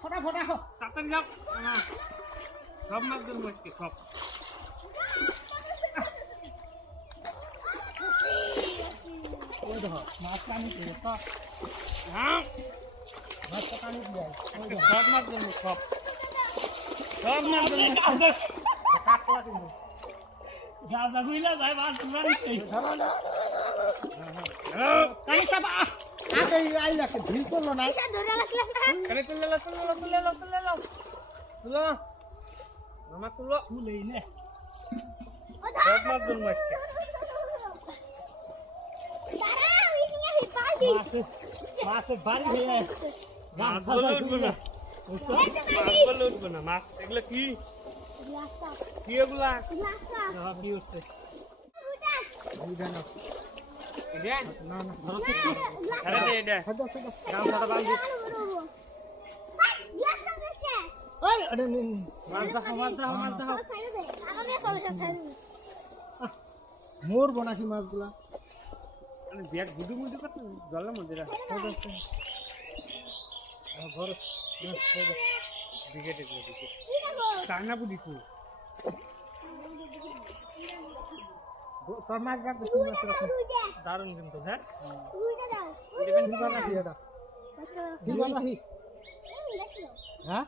ফটাফট রাখো তাড়াতাড়ি যাও সব মাছ ধরবো আজকে সব ওই দেখো মাছ পানি দিয়ে তো হ্যাঁ মাছ পানি দিয়ে সব মাছ ধরবো সব সব মাছ ধরবো কাট করা কিন্তু গাজা গুইলা যায় মাছ ধরবি কানি সাবা আগে আইলা কে ঢিল করলো না এসা ধরে আসলাম না কানি তুলে তুলো মামা তুলো তুলেই নে সব মাছ ধরবো আজকে মাছের বাড়ি হয়ে মাছ উঠবে না মাছগুলো উঠবে না মাছ এগুলো কি কি এগুলা কি উঠছে মরবো নাকি মাছগুলা ব্যাগ গুডু মুডু কত জলের মধ্যে চায়না বুঝি ফুল তোর মাছ দারুণ কিন্তু হ্যাঁ হ্যাঁ